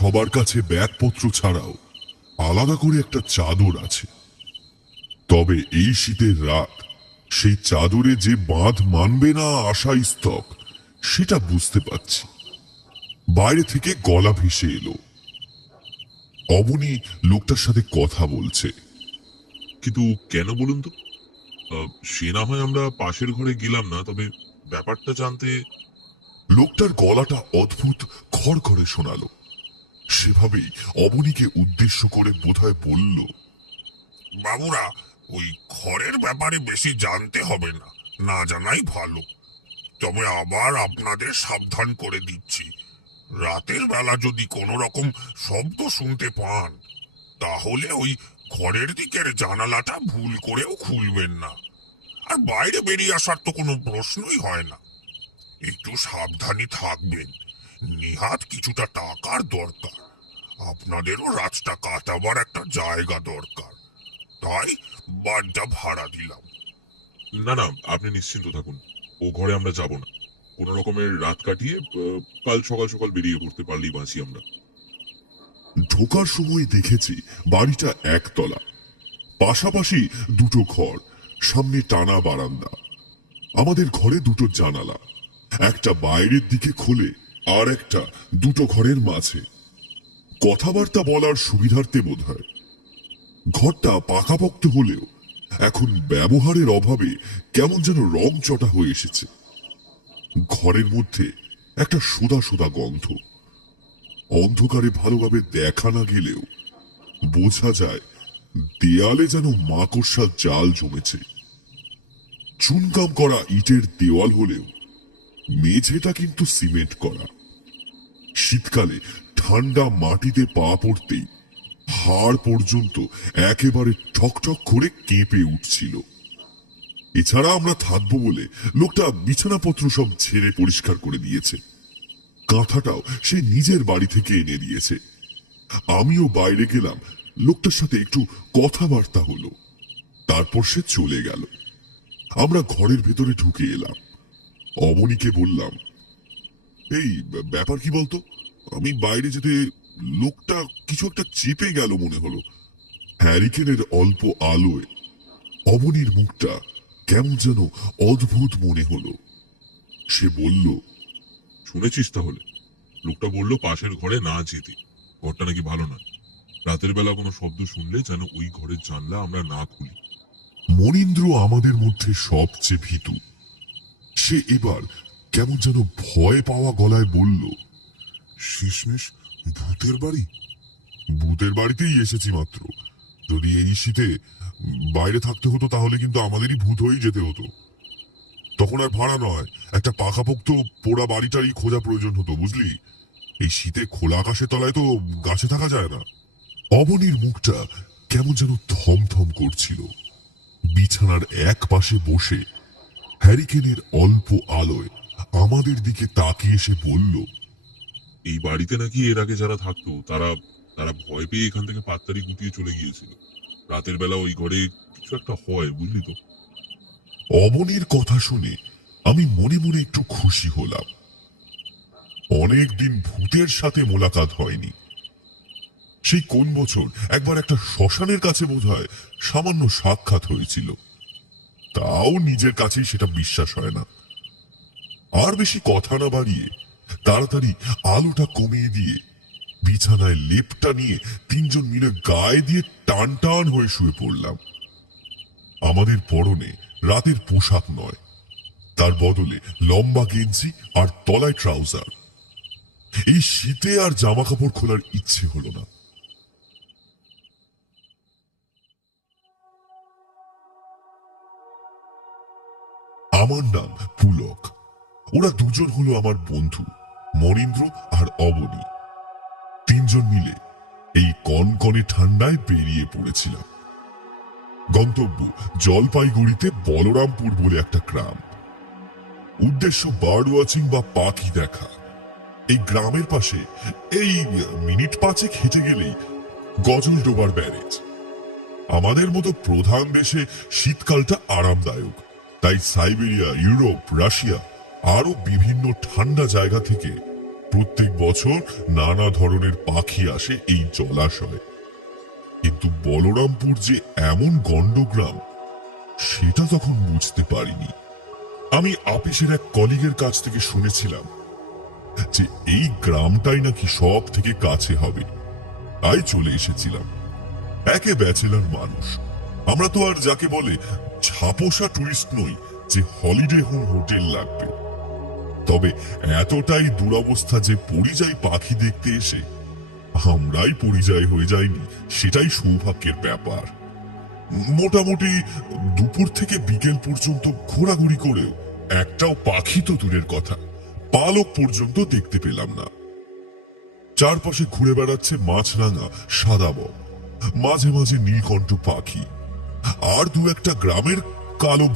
সবার কাছে ব্যাগপত্র ছাড়াও আলাদা করে একটা চাদর আছে। তবে এই শীতের রাত সেই চাদরে যে বাঁধ মানবে না আশা স্তক, সেটা বুঝতে পারছি। বাইরে থেকে গলা ভেসে এলো। অবনী লোকটার সাথে কথা বলছে। কিন্তু কেন বলুন তো? সে না হয় আমরা পাশের ঘরে গেলাম না, তবে ব্যাপারটা জানতে। লোকটার গলাটা অদ্ভুত খড়খড়ে শোনালো। সেভাবেই অবনীকে উদ্দেশ্য করে বোধহয় বলল, বাবুরা, ওই ঘরের ব্যাপারে বেশি জানতে হবে না, না জানাই ভালো। তবে আবার আপনাদের সাবধান করে দিচ্ছি, রাতের বেলা যদি কোনো রকম শব্দ শুনতে পান, তাহলে ওই ঘরের দিকের জানালাটা ভুল করেও খুলবেন না। আর বাইরে বেরিয়ে আসার তো কোনো প্রশ্নই হয় না। একটু সাবধানী থাকবেন। নিহাত কিছুটা টাকার দরকার, আপনাদেরও রাতটা কাটাবার একটা জায়গা দরকার, তাই বাড়িটা ভাড়া দিলাম। না না, আপনি নিশ্চিন্ত থাকুন, ও ঘরে আমরা যাব না। কোন রকমের রাত কাটিয়ে কাল সকাল সকাল বেরিয়ে পড়তে পারলেই বাঁচি আমরা। ঢোকার সময় দেখেছি বাড়িটা একতলা, পাশাপাশি দুটো ঘর, সামনে টানা বারান্দা। আমাদের ঘরে দুটো জানালা, একটা বাইরের দিকে খোলে আর একটা দুটো ঘরের মাঝে। কথাবার্তা বলার সুবিধার্থে বোধ হয়। ঘরটা পাকাপোক্ত হলেও এখন ব্যবহারের অভাবে কেমন যেন রং চটা হয়ে এসেছে। ঘরের মধ্যে একটা সোদা সোদা গন্ধ। অন্ধকারে ভালোভাবে দেখা না গেলেও বোঝা যায় দেয়ালে যেন মাকড়সার জাল জমেছে। চুনকাম করা ইটের দেওয়াল হলেও মেঝেটা কিন্তু সিমেন্ট করা। শীতকালে ঠান্ডা মাটিতে পা পড়তেই হাড় পর্যন্ত একেবারে ঠকঠক করে কেঁপে উঠছিল। এছাড়া আমরা থাকবো বলে লোকটা বিছানাপত্র সব ছেড়ে পরিষ্কার করে দিয়েছে। কাঁথাটাও সে নিজের বাড়ি থেকে এনে দিয়েছে। আমিও বাইরে গেলাম, লোকটার সাথে একটু কথাবার্তা হলো, তারপর সে চলে গেল। আমরা ঘরের ভেতরে ঢুকে এলাম। অবনীকে বললাম, এই ব্যাপার কি বলতো? আমি বাইরে যেতে লোকটা কিছু একটা চেপে গেল মনে হলো। হ্যারিকেনের অল্প আলোয় অবনীর মুখটা কেমন যেন অদ্ভুত মনে হলো। সে বলল, শুনেছিস তাহলে? লোকটা বললো পাশের ঘরে না যেতে, ঘরটা নাকি ভালো না। রাতের বেলা কোনো শব্দ শুনলে যেন ওই ঘরের জানলা আমরা না খুলি। মনীন্দ্র আমাদের মধ্যে সবচেয়ে ভীতু। সে এবার কেমন যেন ভয় পাওয়া গলায় বলল, শেষমেশ ভূতের বাড়ি? ভূতের বাড়িতেই এসেছি মাত্র। যদি এই শীতে বাইরে থাকতে হতো তাহলে কিন্তু আমাদেরই ভূত হয়েই যেতে হতো। তখন আর ভাড়া নয়, একটা পাকাপোক্ত পোড়া বাড়িটারই খোঁজা প্রয়োজন হতো, বুঝলি? এই শীতে খোলা আকাশের তলায় তো গাছে থাকা যায় না। অবনীর মুখটা কেমন যেন থমথম করছিল। বিছানার এক পাশে বসে হ্যারিকেনের অল্প আলোয় আমাদের দিকে তাকিয়ে এসে বলল, এই বাড়িতে নাকি এর আগে যারা থাকতো তারা তারা ভয় পেয়ে এখান থেকে পাত্তারি গুটিয়ে চলে গিয়েছিল। রাতের বেলা ওই ঘরে কিছু একটা হয়, বুঝলি তো। অবনীর কথা শুনে আমি মনে মনে একটু খুশি হলাম। অনেকদিন ভূতের সাথে মোলাকাত হয়নি। সেই কোন বছর একবার একটা শ্মশানের কাছে বোধহয় সামান্য সাক্ষাৎ হয়েছিল, তাও নিজের কাছেই সেটা বিশ্বাস হয় না। আর বেশি কথা না বাড়িয়ে তাড়াতাড়ি আলোটা কমিয়ে দিয়ে বিছানায় লেপটা নিয়ে তিনজন মিলে গায়ে দিয়ে টান টান হয়ে শুয়ে পড়লাম। আমাদের পরনে রাতের পোশাক নয়, তার বদলে লম্বা গেঞ্জি আর তলায় ট্রাউজার। এই শীতে আর জামা কাপড় খোলার ইচ্ছে হলো না। আমার নাম পুলক। ওরা দুজন হলো আমার বন্ধু, মনীন্দ্র আর অবনী। তিনজন মিলে এই কনকনে ঠান্ডায় বেরিয়ে পড়েছিলাম। গন্তব্য জলপাইগুড়িতে বলরামপুর বলে একটা গ্রাম। উদ্দেশ্য বার্ড ওয়াচিং বা পাখি দেখা। এই গ্রামের পাশে এই মিনিট পাঁচেক হেঁটে গেলেই গজলডোবার ব্যারেজ। আমাদের মতো প্রধান দেশে শীতকালটা আরামদায়ক, তাই সাইবেরিয়া, ইউরোপ, রাশিয়া আরো বিভিন্ন ঠান্ডা জায়গা থেকে প্রত্যেক বছর নানা ধরনের পাখি আসে এই জলাশয়ে, কিন্তু বলরামপুর যে এমন গণ্ডগ্রাম সেটা তখন বুঝতে পারিনি। আমি আপিসের এক কলিগের কাছ থেকে শুনেছিলাম যে এই গ্রামটাই নাকি সব থেকে কাছে হবে, তাই চলে এসেছিলাম। একে ব্যাচেলর মানুষ, আমরা তো আর যাকে বলে ছাপোষা টুরিস্ট নই যে হলিডে হোম হোটেল লাগবে। তবে এতটাই দুরবস্থা যে পরিযায়ী পাখি দেখতে এসে আমরাই পরিযায়ী হয়ে যাইনি, সেটাই সৌভাগ্যের ব্যাপার। মোটামুটি দুপুর থেকে বিকেল পর্যন্ত ঘোরাঘুরি করেও একটাও পাখি তো দূরের কথা, পালক পর্যন্ত দেখতে পেলাম না। চারপাশে ঘুরে বেড়াচ্ছে মাছরাঙা সাদা বক, মাঝে মাঝে নীলকণ্ঠ পাখি, আর দু একটা গ্রামের কালো